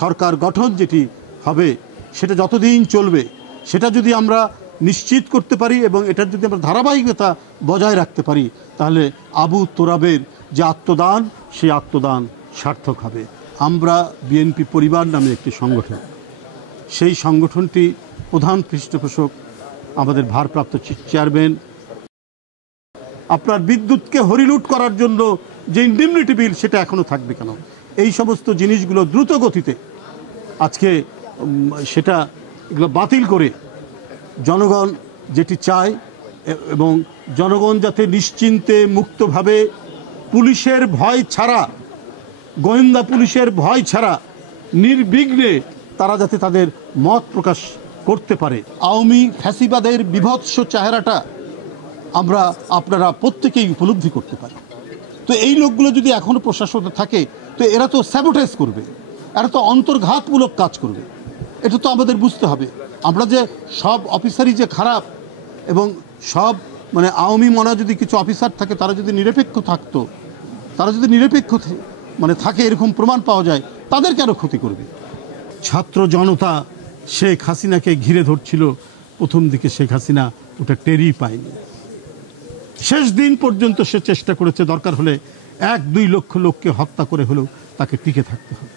সরকার গঠন যেটি হবে সেটা যতদিন চলবে সেটা যদি আমরা নিশ্চিত করতে পারি এবং এটার যদি আমরা ধারাবাহিকতা বজায় রাখতে পারি তাহলে আবু তোরাবের যে আত্মদান সেই আত্মদান সার্থক হবে। আমরা বিএনপি পরিবার নামে একটি সংগঠন, সেই সংগঠনটি প্রধান পৃষ্ঠপোষক আমাদের ভারপ্রাপ্ত চেয়ারম্যান। আপনার বিদ্যুৎকে হরিলুট করার জন্য যে ইনডেমনিটি বিল সেটা এখনো থাকবে কেন? এই সমস্ত জিনিসগুলো দ্রুত গতিতে আজকে সেটা এগুলো বাতিল করে জনগণ যেটি চায় এবং জনগণ যাতে নিশ্চিন্তে মুক্তভাবে পুলিশের ভয় ছাড়া, গোয়েন্দা পুলিশের ভয় ছাড়া নির্বিঘ্নে তারা যাতে তাদের মত প্রকাশ করতে পারে। আওয়ামী ফ্যাসিবাদের বিভৎস চেহারাটা আপনারা প্রত্যেকেই উপলব্ধি করতে পারি। তো এই লোকগুলো যদি এখনো প্রশাসনে থাকে তো এরা তো স্যাবোটেজ করবে, এরা তো অন্তর্ঘাতমূলক কাজ করবে। এটা তো আমাদের বুঝতে হবে। আমরা যে সব অফিসারই যে খারাপ এবং সব আওয়ামী মনা যদি কিছু অফিসার থাকে তারা যদি নিরপেক্ষ থাকতো, তারা যদি নিরপেক্ষ থাকে এরকম প্রমাণ পাওয়া যায়, তাদের কেন ক্ষতি করবে? ছাত্র জনতা শেখ হাসিনাকে ঘিরে ধরছিল, প্রথম দিকে শেখ হাসিনা ওটা টেরই পায়নি। শেষ দিন পর্যন্ত সে চেষ্টা করেছে দরকার হলে 1-2 লক্ষ লোককে হত্যা করে হলেও তাকে টিকে থাকতে হবে।